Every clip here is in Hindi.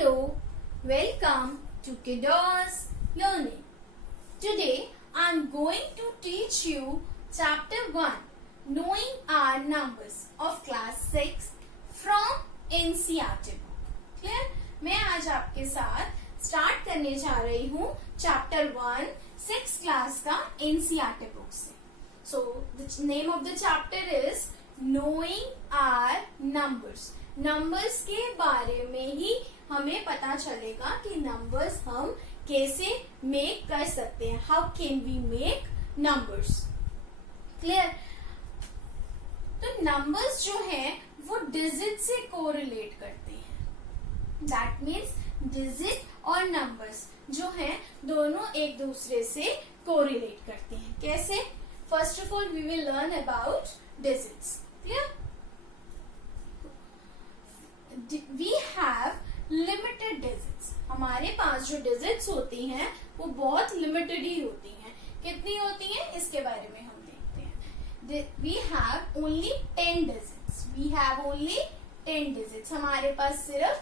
Hello, welcome to Kiddos Learning. Today I am going to teach you chapter 1, Knowing Our Numbers of class 6 from NCERT book. Clear? मैं आज आपके साथ स्टार्ट करने जा रही हूँ चैप्टर 1 6 क्लास का NCERT बुक से. So the name of the chapter is Knowing Our Numbers. Numbers के बारे में ही हमें पता चलेगा कि नंबर्स हम कैसे मेक कर सकते हैं. How can we make numbers. Clear. तो नंबर्स जो है वो डिजिट से कोरिलेट करते हैं. दैट मीन्स डिजिट और नंबर्स जो है दोनों एक दूसरे से कोरिलेट करते हैं. कैसे? First of all we will learn about digits. Clear. We have limited digits. हमारे पास जो डिजिट्स होती हैं वो बहुत लिमिटेड ही होती हैं. कितनी होती हैं इसके बारे में हम देखते हैं. We have only 10 digits. We have only 10 digits. हमारे पास सिर्फ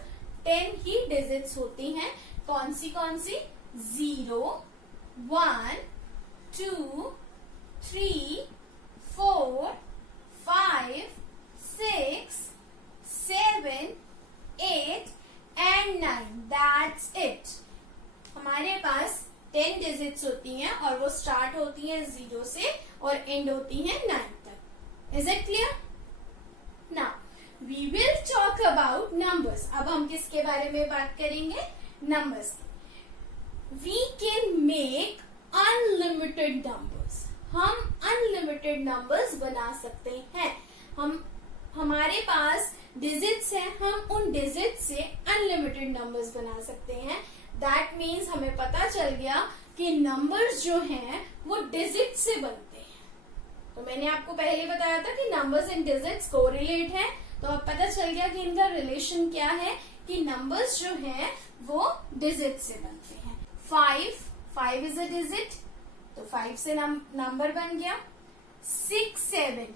10 ही डिजिट्स होती हैं. कौन सी 0, 1, 2, 3, 4, 5, 6, 7, 8 and 9. That's it. हमारे पास 10 डिजिट्स होती हैं और वो स्टार्ट होती हैं 0 से और एंड होती हैं 9 तक. Is it clear? Now we will talk about numbers. अब हम किसके बारे में बात करेंगे? Numbers. We can make unlimited numbers. हम अनलिमिटेड नंबर्स बना सकते हैं. हमारे पास डिजिट्स हैं, हम उन डिजिट से अनलिमिटेड नंबर्स बना सकते हैं. दैट मीन्स हमें पता चल गया कि नंबर्स जो हैं वो डिजिट से बनते हैं. तो मैंने आपको पहले बताया था कि नंबर्स एंड डिजिट्स कोरिलेट हैं. तो अब पता चल गया कि इनका रिलेशन क्या है कि नंबर्स जो हैं वो डिजिट से बनते हैं. 5 इज अ डिजिट, तो 5 से नंबर बन गया. 6, 7.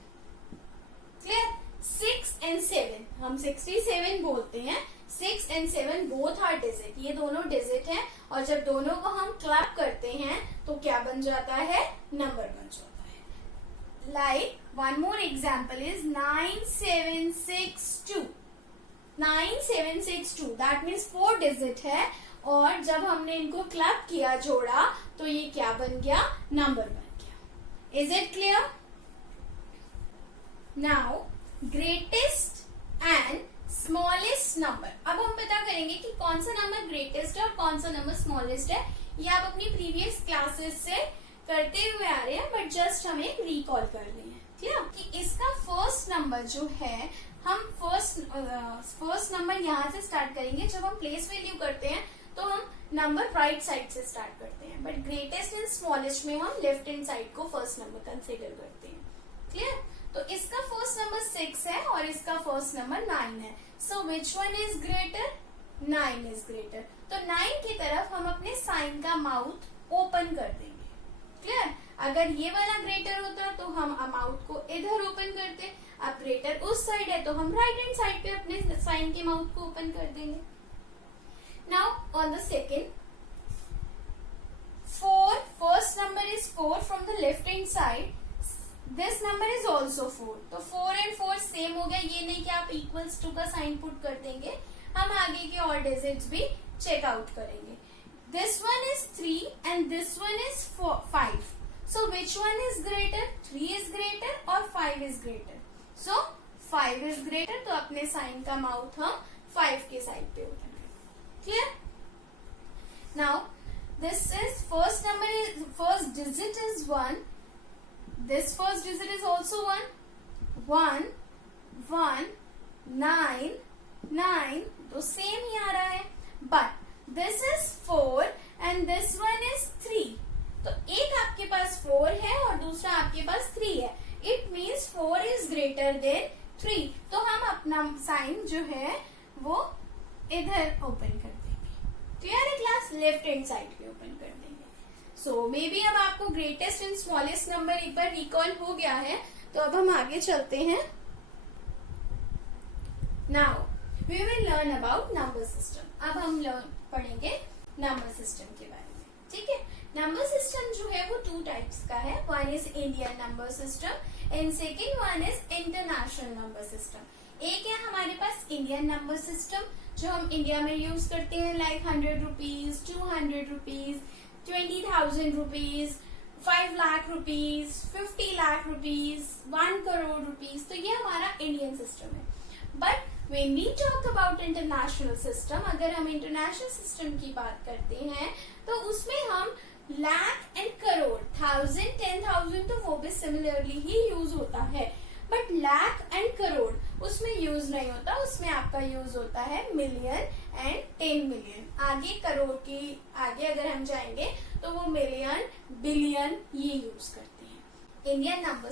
क्लियर. 6 and 7 हम 67 बोलते हैं. 6 and 7 बोथ आर डिजिट. ये दोनों डिजिट हैं और जब दोनों को हम क्लैप करते हैं तो क्या बन जाता है? नंबर बन जाता है. Like one more example is 9762. 9762 that means 4 digit है और जब हमने इनको क्लैप किया, जोड़ा, तो ये क्या बन गया? नंबर बन गया. Is it clear? Now greatest and smallest number. अब हम पता करेंगे कि कौन सा नंबर ग्रेटेस्ट है और कौन सा नंबर स्मॉलेस्ट है. ये आप अपनी प्रीवियस क्लासेस से करते हुए आ रहे हैं, बट जस्ट हमें रिकॉल कर रहे हैं. क्लियर. कि इसका फर्स्ट नंबर जो है, हम फर्स्ट नंबर यहाँ से स्टार्ट करेंगे. जब हम प्लेस वैल्यू करते हैं तो हम नंबर राइट साइड से स्टार्ट करते हैं, बट ग्रेटेस्ट एंड स्मॉलेस्ट में हम लेफ्ट हैंड साइड को फर्स्ट नंबर कंसिडर करते हैं. क्लियर. तो इसका फर्स्ट नंबर 6 है और इसका फर्स्ट नंबर 9 है. So which one is greater? 9 is greater. तो 9 की तरफ हम अपने साइन का माउथ ओपन कर देंगे. क्लियर. अगर ये वाला ग्रेटर होता तो हम माउथ को इधर ओपन करते. अब ग्रेटर उस साइड है तो हम राइट हैंड साइड पे अपने साइन के माउथ को ओपन कर देंगे. Now on the second, 4. First number is 4 from the left hand side. This number is also 4. तो 4 and 4 सेम हो गया. ये नहीं कि आप इक्वल्स टू का साइन पुट कर देंगे. हम आगे के और डिजिट्स भी चेक आउट करेंगे. This one is 3 and this one is 5. So which one is greater? 3 is greater और 5 is greater. So 5 is greater. तो अपने साइन का माउथ हम 5 के साइड पे ओपन करेंगे. Clear. Now this is first number is, first digit is 1. This first digit is also 1. 1, 1, 9, 9. तो सेम ही आ रहा है. But this is 4 and this one is 3. तो एक आपके पास 4 है और दूसरा आपके पास 3 है. It means 4 is greater than 3. तो हम अपना साइन जो है वो इधर ओपन कर देंगे. क्लियर है क्लास? लेफ्ट हैंड साइड पे ओपन कर देंगे. सो मे बी अब आपको ग्रेटेस्ट एंड स्मॉलेस्ट नंबर एक बार रिकॉल हो गया है. तो अब हम आगे चलते हैं. Now we will learn about number system. अब हम पढ़ेंगे नंबर सिस्टम के बारे में, ठीक है। नंबर सिस्टम जो है वो 2 टाइप्स का है, one is Indian number system and second one is international number system. एक है हमारे पास इंडियन नंबर सिस्टम जो हम इंडिया में यूज करते हैं, like 100 rupees, 200 rupees, 20,000 rupees, 5 lakh rupees, 50 lakh rupees, 1 crore rupees, तो ये हमारा इंडियन सिस्टम है। But when we talk about international system, अगर हम इंटरनेशनल सिस्टम की बात करते हैं तो उसमें हम लाख एंड करोड़, 1000, 10,000 तो वो भी सिमिलरली ही यूज होता है, बट लाख एंड करोड़ उसमें यूज नहीं होता, उसमें आपका यूज होता है मिलियन एंड 10 मिलियन। आगे करोड़ की आगे अगर हम जाएंगे तो वो मिलियन, बिलियन ये यूज करते हैं। इंडियन नंबर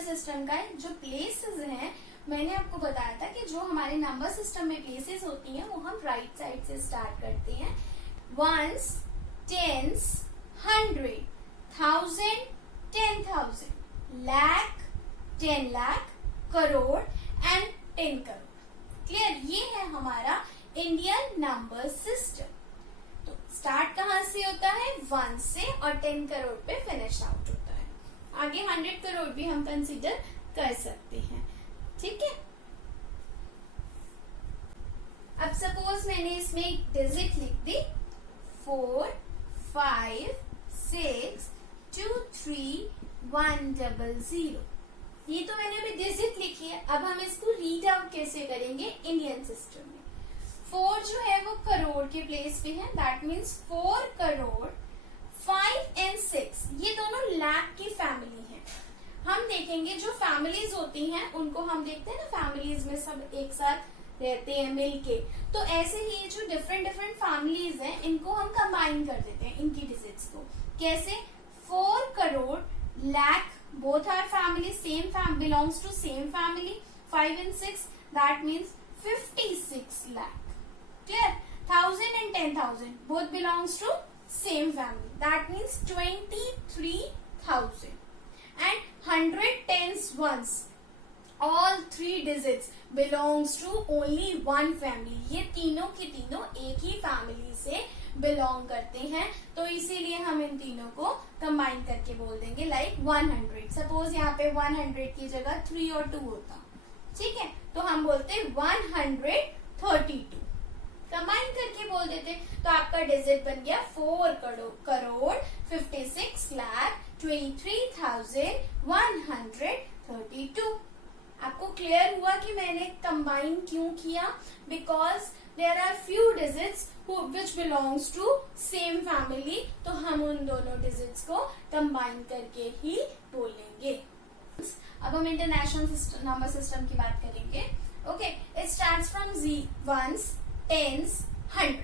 सिस्टम का जो प्लेसेस हैं, मैंने आपको बताया था कि जो हमारे नंबर सिस्टम में प्लेसेस होती हैं वो हम राइट साइड से स्टार्ट करते हैं। Ones, tens, 100, 1000, 10,000, lakh, 10 lakh, crore and 10 crore. Clear? ये है हमारा इंडियन नंबर सिस्टम। तो स्टार्ट कहाँ से होता है? 1 से, और 10 करोड़ पे फिनिश आउट होता है। आगे 100 करोड़ भी हम कंसीडर कर सकते हैं, ठीक है। अब सपोज मैंने इसमें एक डिजिट लिख दी 4, 5, 6, 2, 3, 1, 0। ये तो मैंने अभी डिजिट लिखी है। अब हम इसको रीड आउट कैसे करेंगे इंडियन सिस्टम में? 4 जो है वो करोड़ के प्लेस पे है, दैट मीन्स 4 करोड़। 5 एंड 6 ये दोनों लाख की फैमिली है। हम देखेंगे जो फैमिलीज होती हैं उनको हम देखते हैं ना, फैमिलीज में सब एक साथ रहते हैं मिलके, तो ऐसे ही जो डिफरेंट फैमिलीज हैं इनको हम कंबाइन कर देते हैं इनकी डिजिट्स को। कैसे? 4 crore, lakh, both are family, same belongs to same family, 5 and 6 that means 56 lakh. Clear? 1000 and 10,000 both belongs to same family, that means 23,000. And 100 tens ones, all 3 digits belongs to only one family. ये तीनों के तीनों एक ही फैमिली से बिलोंग करते हैं, तो इसीलिए हम इन तीनों को कंबाइन करके बोल देंगे लाइक 100। सपोज यहाँ पे 100 की जगह 3 और 2 होता, ठीक है, तो हम बोलते 132। कंबाइन करके बोल देते तो आपका डिजिट बन गया 4 करोड़ 56 लाख 23,132। आपको क्लियर हुआ कि मैंने कंबाइन क्यों किया? Because there are few digits which belongs to same family, तो हम उन दोनों डिजिट्स को कंबाइन करके ही बोलेंगे। अब हम इंटरनेशनल नंबर सिस्टम की बात करेंगे। Okay, it starts from ones, tens, 100,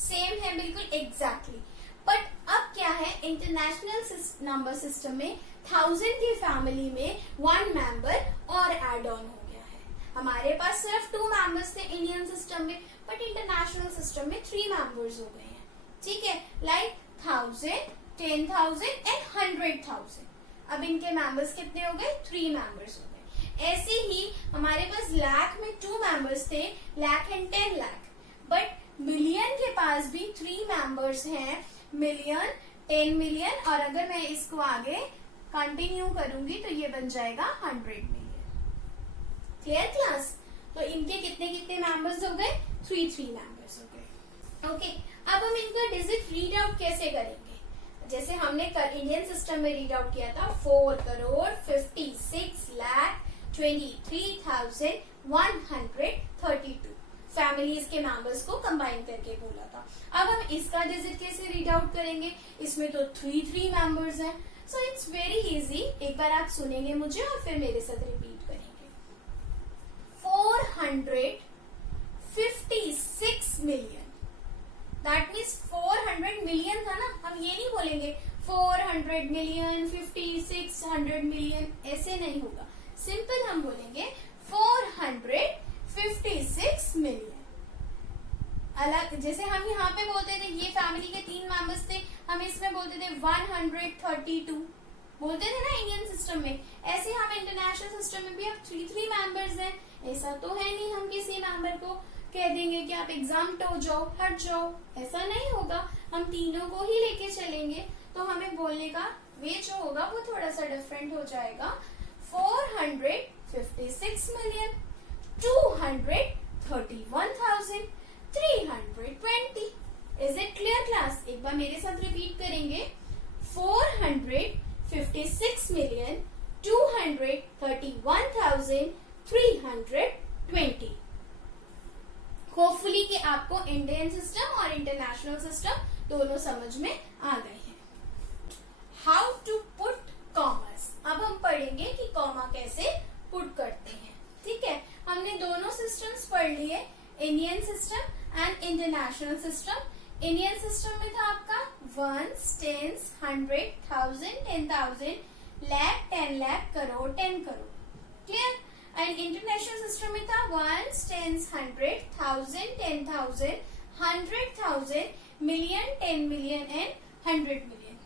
same है बिल्कुल एग्जैक्टली। बट अब क्या है, इंटरनेशनल नंबर सिस्टम में 1000 की फैमिली में 1 मेंबर और एड ऑन हो गया है। हमारे पास सिर्फ 2 मेंबर्स थे इंडियन सिस्टम में, बट इंटरनेशनल सिस्टम में 3 मेंबर्स हो गए हैं, ठीक है, लाइक 1000, 10,000 एंड 100,000। अब इनके मेंबर्स कितने हो गए? 3 मेंबर्स हो गए। ऐसे ही हमारे पास लाख में 2 मेंबर्स थे, lakh and 10 lakh, but million के पास भी 3 मेंबर्स हैं, मिलियन, 10 मिलियन, और अगर मैं इसको आगे कंटिन्यू करूंगी तो ये बन जाएगा 100 मिलियन। Clear class? तो इनके कितने कितने मेंबर्स हो गए? 3 मेंबर्स हो गए। ओके, अब हम इनका डिजिट रीड आउट कैसे करेंगे? जैसे हमने इंडियन सिस्टम में रीड आउट किया था 4 करोड़ 56 लाख 23,132 फैमिलीज के मेंबर्स को कंबाइन करके बोला था। अब हम इसका डिजिट कैसे रीड आउट करेंगे? इसमें तो 3 मेंबर्स हैं, सो इट्स वेरी इजी। एक बार आप सुनेंगे मुझे और फिर मेरे साथ रिपीट करेंगे। 456 मिलियन, दैट मीन्स 400 मिलियन था ना, हम ये नहीं बोलेंगे 400 मिलियन 5600 मिलियन, ऐसे नहीं होगा। सिंपल हम बोलेंगे 456 मिलियन। अलग जैसे हम यहाँ पे बोलते थे ये फैमिली के 3 मेंबर्स थे, हम इसमें बोलते थे 132 बोलते थे ना इंडियन सिस्टम में, ऐसे हम इंटरनेशनल सिस्टम में भी अब 3 मेंबर्स हैं। ऐसा तो है नहीं हम किसी मेंबर को कह देंगे कि आप एग्जाम्प्ट हो जाओ, हट जाओ, ऐसा नहीं होगा। हम तीनों को ही लेके चलेंगे, तो हमें बोलने का वे जो होगा वो थोड़ा सा डिफरेंट हो जाएगा। 456 million 231,320। Is it clear class? एक बार मेरे साथ रिपीट करेंगे। 456,231,320। होपफुली कि आपको इंडियन सिस्टम और इंटरनेशनल सिस्टम दोनों समझ में आ गए हैं। How to put commas. अब हम पढ़ेंगे कि कॉमा कैसे पुट करते हैं। ठीक है, हमने दोनों सिस्टम्स पढ़ लिए, Indian system and international system. Indian system में था आपका ones, tens, 100, 1000, 10,000, lakh, 10 lakh, crore, 10 crore. Clear? And international system में था ones, tens, 100, 1000, 10,000, 100,000, million, 10 million and 100 million.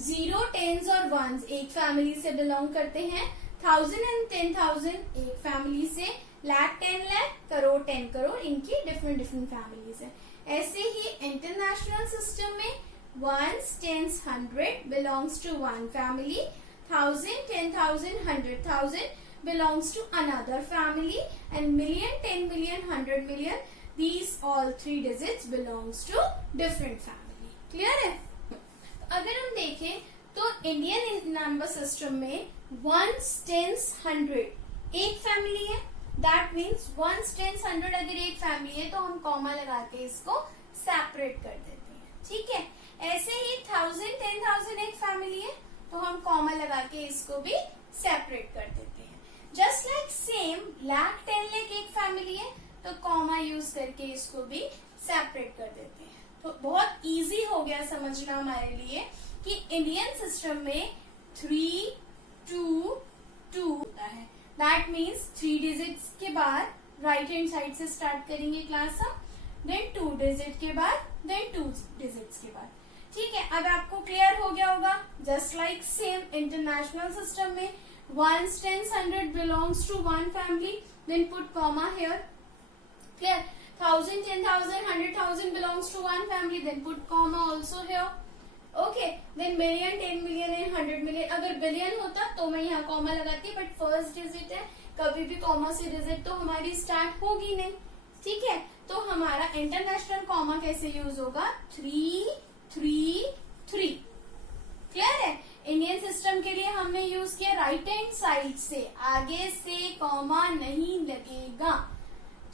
0, 10s और 1s एक फैमिली से बिलोंग करते हैं, 1000 एंड 10,000 एक फैमिली से, लाख, 10 लाख, करोड़, 10 करोड़, इनकी डिफरेंट डिफरेंट फैमिलीज है। ऐसे ही इंटरनेशनल सिस्टम में ones, tens, 100 belongs to one family, 1000, 10,000, 100,000 belongs to another family, and million, 10 million, 100 million, these all 3 digits belongs to different family. Clear है? अगर हम देखें तो इंडियन नंबर सिस्टम में वंस, टेंस, 100 एक फैमिली है। दैट मीन्स वंस, टेंस, 100 अगर एक फैमिली है तो हम कॉमा लगा के इसको सेपरेट कर देते हैं। ठीक है, ऐसे ही 1000, 10,000 एक फैमिली है तो हम कॉमा लगा के इसको भी सेपरेट कर देते हैं। Just like same lakh, 10 lakh एक फैमिली है तो कॉमा यूज करके इसको भी सेपरेट कर देते हैं। तो बहुत इजी हो गया समझना हमारे लिए कि इंडियन सिस्टम में 3, 2, 2 होता है। दैट मीन्स 3 डिजिट्स के बाद राइट हैंड साइड से स्टार्ट करेंगे क्लास हम, देन 2 डिजिट के बाद, देन 2 डिजिट्स के बाद। ठीक है, अब आपको क्लियर हो गया होगा। Just like same international system में ones, tens, 100 belongs to one family, then put comma here. Clear? 1000, 10,000, 100,000 belongs to one family, then put comma also here. Okay, then million, 10 million and 100 million. अगर बिलियन होता तो मैं यहाँ कॉमा लगाती, बट फर्स्ट डिजिट है, कभी भी कॉमा से डिजिट तो हमारी स्टार्ट होगी नहीं। ठीक है, तो हमारा इंटरनेशनल कॉमा कैसे यूज होगा? 3, 3, 3। क्लियर है? इंडियन सिस्टम के लिए हमने यूज किया राइट हैंड साइड से, आगे से कॉमा नहीं लगेगा।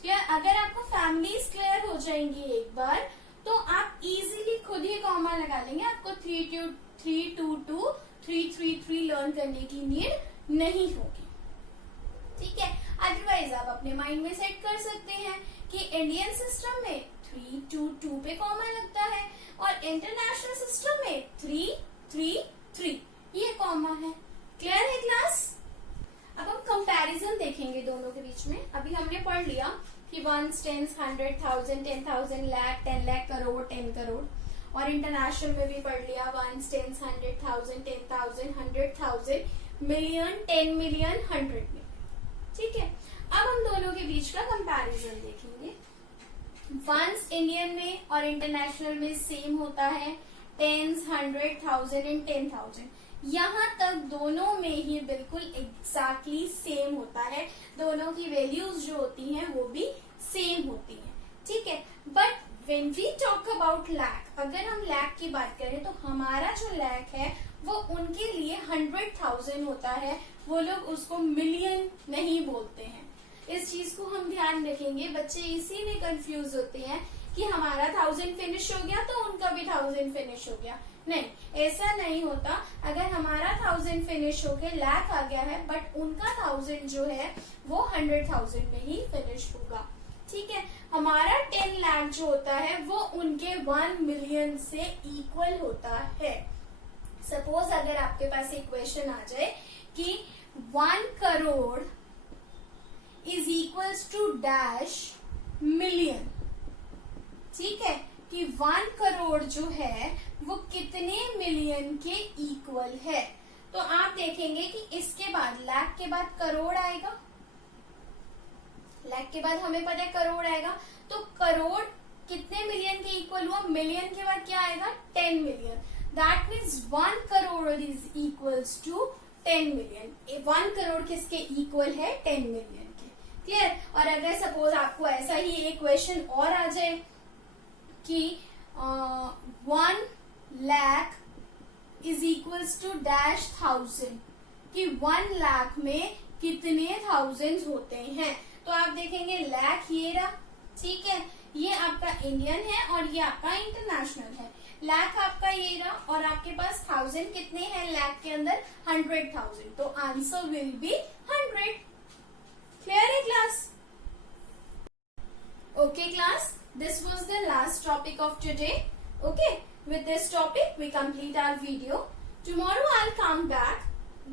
क्लियर? अगर आपको फैमिलीज क्लियर हो जाएंगी एक बार तो आप इजीली खुद ही कॉमा लगा लेंगे। आपको 322, 333 लर्न करने की नीड नहीं होगी। ठीक है, अदरवाइज आप अपने माइंड में सेट कर सकते हैं कि इंडियन सिस्टम में 322 पे कॉमा लगता है और इंटरनेशनल सिस्टम में 333 ये कॉमा है। क्लियर है क्लास? अब हम कंपैरिजन देखेंगे दोनों के बीच में। अभी हमने पढ़ लिया कि वंस, टेंस, 100, 1000, 10,000, लाख, 10 लाख, करोड़, 10 करोड़। और इंटरनेशनल में भी पढ़ लिया ones, tens, 100, 1000, 10,000, 100,000, million, 10 million, 100 million. ठीक है, अब हम दोनों के बीच का कंपैरिजन देखेंगे। वंस इंडियन में और इंटरनेशनल में सेम होता है, टेंस, 100, 1000 एंड 10,000। यहाँ तक दोनों में ही बिल्कुल एग्जैक्टली सेम होता है। दोनों की वैल्यूज जो होती हैं वो भी सेम होती हैं। ठीक है, but when we talk about lakh, अगर हम लाख की बात करें तो हमारा जो लाख है वो उनके लिए 100,000 होता है। वो लोग उसको मिलियन नहीं बोलते हैं। इस चीज को हम ध्यान रखेंगे। बच्चे इसी में कंफ्यूज होते हैं कि हमारा 1000 फिनिश हो गया तो उनका भी 1000 फिनिश हो गया। नहीं, ऐसा नहीं होता। अगर हमारा 1000 फिनिश होके लाख आ गया है बट उनका 1000 जो है वो 100,000 में ही फिनिश होगा। ठीक है, हमारा 10 लाख जो होता है वो उनके 1 मिलियन से इक्वल होता है। सपोज अगर आपके पास एक क्वेश्चन आ जाए कि 1 crore is equals to dash million. ठीक है, कि 1 करोड़ जो है वो कितने मिलियन के इक्वल है। तो आप देखेंगे कि इसके बाद लाख के बाद करोड़ आएगा, लाख के बाद हमें पता है करोड़ आएगा, तो करोड़ कितने मिलियन के इक्वल हुआ, मिलियन के बाद क्या आएगा 10 million, that means 1 crore is equals to 10 million. 1 crore किसके इक्वल है, 10 मिलियन के। क्लियर। और अगर सपोज आपको ऐसा ही एक क्वेश्चन और आ जाए कि 1 lakh is equals to dash 1000, कि 1 लाख में कितने थाउजेंड्स होते हैं, तो आप देखेंगे लाख ये रहा, ठीक है, ये आपका इंडियन है और ये आपका इंटरनेशनल है। लाख आपका ये रहा और आपके पास 1000 कितने हैं लाख के अंदर, 100,000, तो आंसर विल बी 100। क्लियर है class? Okay class, this was the last topic of today. Okay, with this topic we complete our video. Tomorrow I'll come back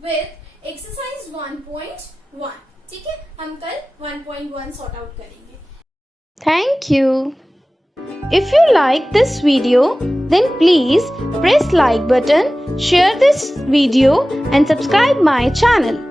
with exercise 1.1. ठीक है, हम कल 1.1 sort out करेंगे। Thank you. If you like this video, then please press like button, share this video and subscribe my channel.